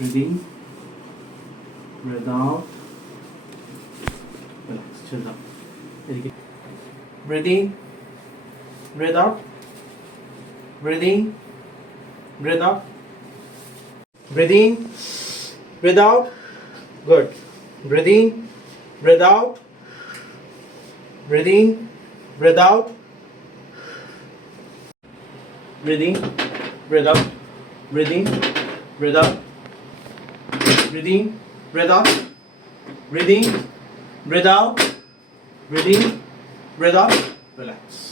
Breathe in, breathe out. Relax, chill down. Breathe in, breathe out. Breathe in, breathe out. Breathe in, breathe out. Good. Breathe in, breathe out. Breathe in, breathe out. Breathe in, breathe out. Breathe in, breathe out. Breathe in, breathe out. Breathe in, breathe out. Breathe in, breathe out. Relax.